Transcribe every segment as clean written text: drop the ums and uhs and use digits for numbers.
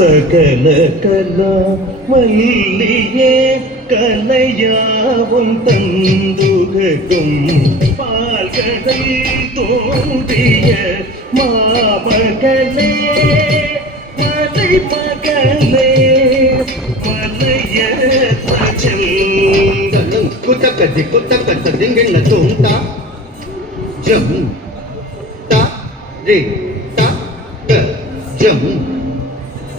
சகல கலா வல்லியே கலையாவும் தந்துகக்கும் பால்கடல் தோன்றிய மாமகளே மலை மகளே மலைய செல்லும் குத்தக்கதி குத்தக்கத்த திங்கின தூண்டா ஜம் தா ரே தா க ஜம்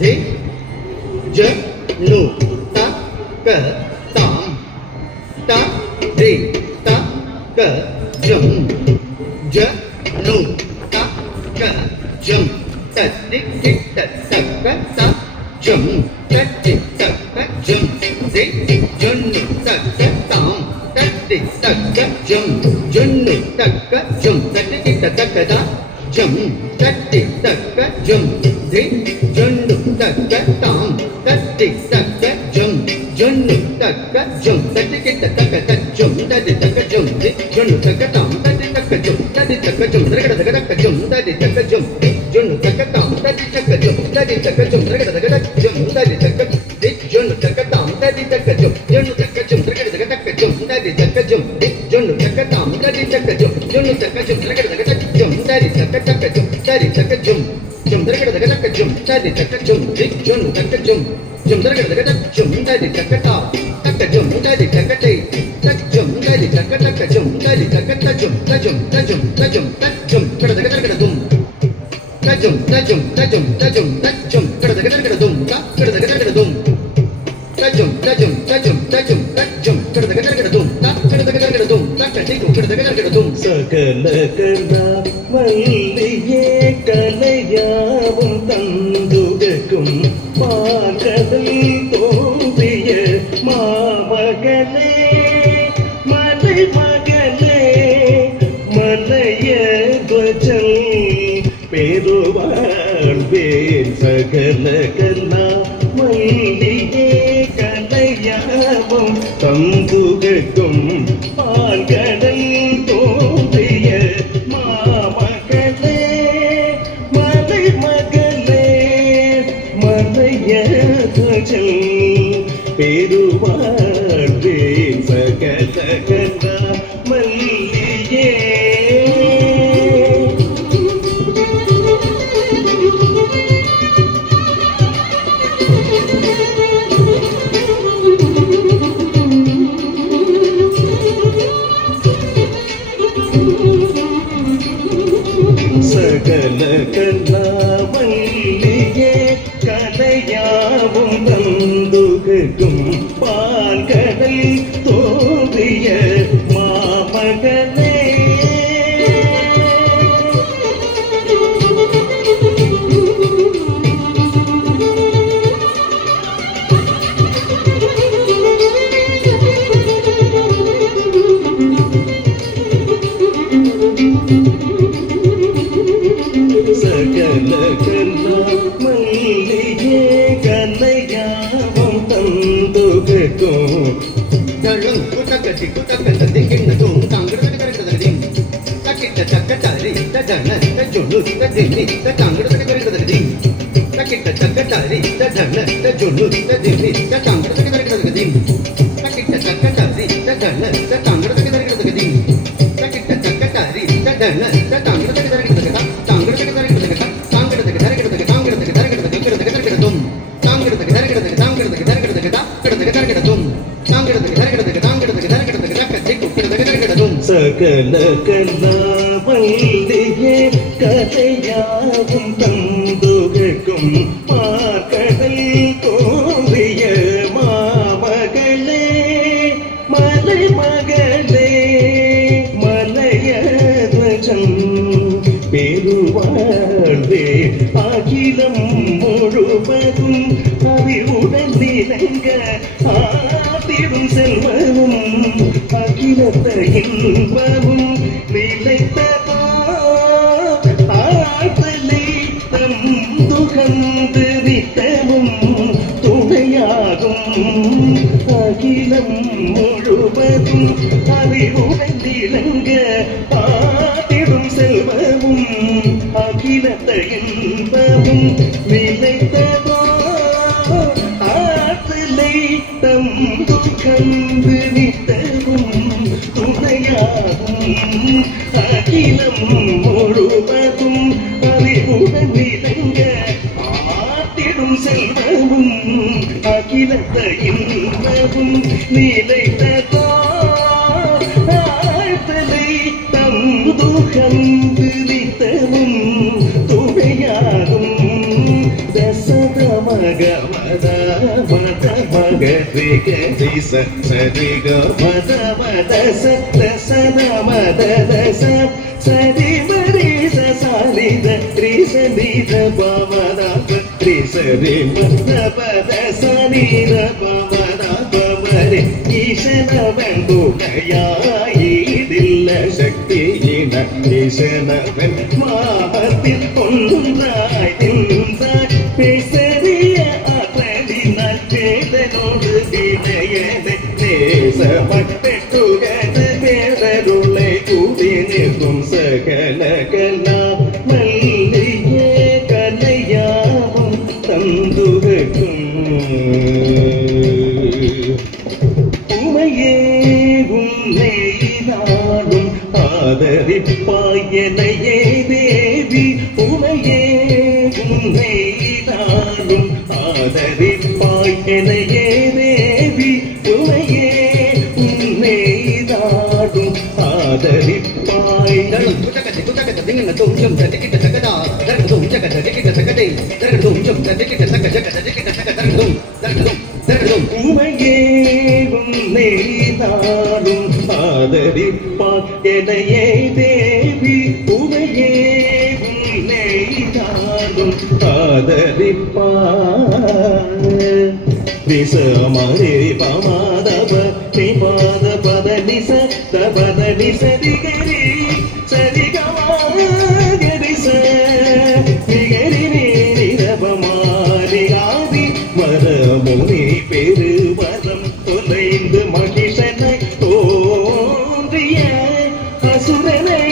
ரே ஜ நு தா க தாம் தா ரே தா க ஜம் ஜ நு தா க ஜம் தத்தி கிட்ட தக்க தா ஜம் தத்தி தக்க ஜம் ரே ஜன்னு தக்க தாம் தத்தி தக்க ஜம் ஜன்னு தக்க ஜம் தத்தி கிட்ட தக்க தா ஜம் தத்தி தக்க ஜம் ரே ஜன்னு தக்க தாம் தத்தி தக்க ஜம் ஜன்னு தக்க ஜம் தத்தி கிட்ட தக்க ஜம் தத்தி தக்க ஜம் ரே ஜன்னு தக்க தாம் தத்தி தக்க ஜம் தத்தி தக்க ஜம் ரகட தக்க ஜம் தத்தி தக்க ஜம் ஜன்னு தக்க தாம் தத்தி தக்க ஜம் தத்தி தக்க ஜம் ரகட தக்க ஜம் தத்தி தக்க ரே ஜன்னு தக்க தாம் தத்தி தக்க ஜம் ஜன்னு தக்க ஜம் ரகட தக்க ஜம் தத்தி தக்க ஜம் ரே ஜன்னு தக்க தாம் தத்தி தக்க ஜம் ஜன்னு தக்க ஜம் ரகட தக்க ஜம் தத்தி தக்க தக்க ஜம் தத்தி தக்க ஜம் ஜம் ரகட தக்க ஜம் தத்தி தக்க ஜம் ரே ஜன்னு தக்க ஜம் ஜம் ரகட தக்க ஜம் தத்தி தக்க தா தக்க ஜம் தத்தி தக்க தே தக்க ஜம் தத்தி தக்க தக்க ஜம் தத்தி தக்க தஜம் தஜம் தஜம் தஜம் தஜம் ரகட தக்க ரகட தும் தஜம் தஜம் தஜம் தஜம் தஜம் ரகட தக்க ரகட தும் ரகட தக்க ரகட தும் தஜம் தஜம் தஜம் தஜம் தஜம் ரகட தக்க ரகட தும் ரகட தக்க ரகட தும் தக்க டிகு ரகட தக்க ரகட தும் சகல கலா வல்லியே கலையாவும் தந்துகக்கும் பால்கடல் தோன்றிய மாமகளே மலை மகளே மலைய துவஜல் பெருவாழ்வேன் சகல கலா வல்லியே கலையாவும் தந்துகக்கும் பால்கடல் தோன்றிய மாமகளே மலை மகளே மலைய துவஜல் பெருவாழ்வேன் சகல கலா வல்லியே சகல கலா வல்லியே கலையாவும் தந்துகக்கும் பால்கடல் தோன்றிய மாமகளே சகல கலா வல்லியே கலையாவும் தந்துகக்கும் தள்ளும் குத்தக்கத்தி குத்தக்கத்த திங்கின தூம் தாங்கட தக்க ரகட திம் தக்கிட்ட தக்க தாரி தஜன தஜொன்னு தஜினி தங்கட தக்க ரகட திம் தக்கிட்ட தக்க தாரி தஜன தஜொன்னு தஜினி தங்கட தக்க ரகட திம் தக்கிட்ட தக்க தாரி தஜன தங்கட தக்க ரகட திம் தக்கிட்ட தக்க தாரி தஜன தங்கட தக்க ரகட திம் தாங்கட தக்க ரகட திம் தாங்கட தக்க ரகட திம் தாங்கட தக்க ரகட திம் தாங்கட தக்க ரகட தும் தாங்கட தக்க ரகட திம் தாங்கட தக்க ரகட திம் தாங்கட தக்க ரகட தும் தாங்கட தக்க ரகட திம் தாங்கட தக்க ரகட திம் தக்க திக்கு தக்க ரகட தும் சகல கலா வல்லியே கலையாவும் தந்துகக்கும் பால்கடல் தோன்றிய மாமகளே மலை மகளே மலைய துவஜம் பெருவாழ்வே அகிலம் முழுவதும் அறிவுடன் நிலங்க ஆத்திடும் செல்வமும் அகிலத்த இன்பமும் நிலைத்த ஆற்றலை தம் துகந்து நித்தமும் துணையாகும் அகிலம் முழுவதும் அறிவுடன் நிலங்க ஆத்திடும் செல்வமும் அகிலத்த இன்பமும் நிலைத்த தம் துக்கந்து நித்தவும் துணையாகும் அகிலம் முழுவதும் அறிவுடன் விளங்க ஆத்திடும் செல்வமும் அகிலத்தை இன்பமும் நிலைத்ததோ ஆழ்த்தலை தம் துக்கந்து நித்தவும் துணையாகும் மக மத மக ரிக ரிச சரிக மத மத சத்த சத மத தச சரி மரிச சாலித ரிச நித பமத ரிச ரி மத பத சனித பமத பமரி ஈசனவன் துணையாயிதில்ல சக்தியின ஈசனவன் மாத்தில் ஒன்றாய் நின்றாய் பேசறிய அபடினால் வேதனோடு வினையனை நேசமட்டெட்டுகது வேதருளை கூடி நிற்கும் சகல கலா மல்லியே கலையாவும் தந்துகக்கும் உமையே உன்னை நாடும் ஆதரிப்பாயனையே தேவி உமையே உன்னை நாடும் ஆதரிப்பாயனையே தேவி உமையே உன்னை நாடும் ஆதரிப்பாய் உமையே உன்னை நாடும் ஆதரிப்பாயனையே தேவி உமையே உன்னை நாடும் ஆதரிப்பாய் நிச மரே பமாதப நிபாத பத நிச தபத நிச திகரி சரிகமாகரி ச திகரி நிரபமாரி ஆதி மரமுனி பெருவரம் தொலைந்து மகிஷனை தோன்றிய அசுரனை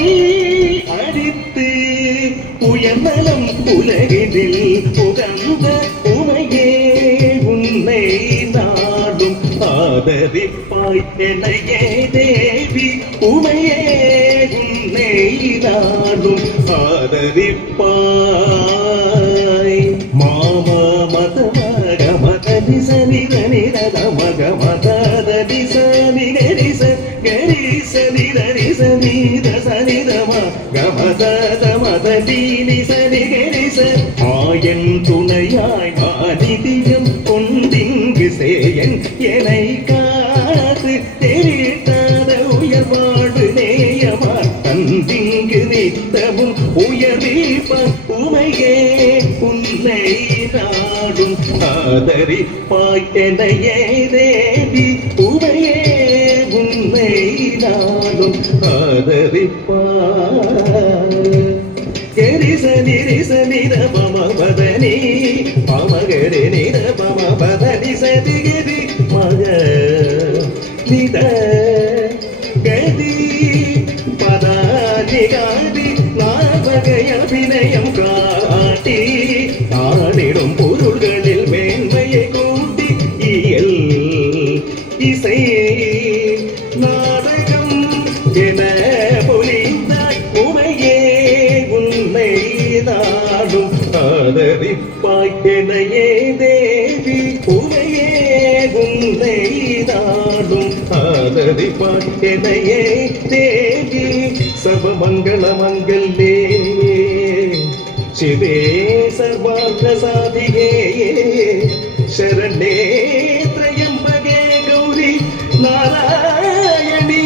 அடித்து உயர்நலம் உலகினில் புகழ்ந்த உமையே உன்னை நாடும் ஆதரிப்பாய் என்னையே தேவி உமையே உன்னை நாடும் ஆதரிப்பாய் மாம மத மக மத நிச நித நித மக மத நிச நிகரிச கரிச நித நிச நித சனித மத மத நிச நிகரிச ஆயன் துணையாய் மாநிதியம் கொண்டிங்கு சேயன் என்னை காத்து தெரியாத உயர்வாடு நேயமா தந்திங்கு நித்தமும் உயர்வீப்ப உமையே உன்னை நாடும் ஆதரிப்பாய் என்னையே தேவி உமையே உன்னை நாடும் ஆதரிப்பாய் கரிச நிரிச நித மம பதனி பமகரி நித மம பதனி சதிகரி மக நித கதி பதானி காதி நாவகை அபிநயம் காட்டி ஆடிடும் பொருள்களில் மேன்மையை கூட்டி இயல் இசை நாடகம் என பொழிந்தாய் உமையே உன்னை நாடும் ஆதரிப்பாய் என்னையே தேவி உமையே உன்னை நாடும் ஆதரிப்பாய் என்னையே தேவி சர்வமங்கள மங்கல்யே शिवे सर्वार्थ साधिके शरण्ये त्र्यंबके गौरी नारायणी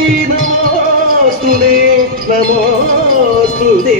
नमोस्तुते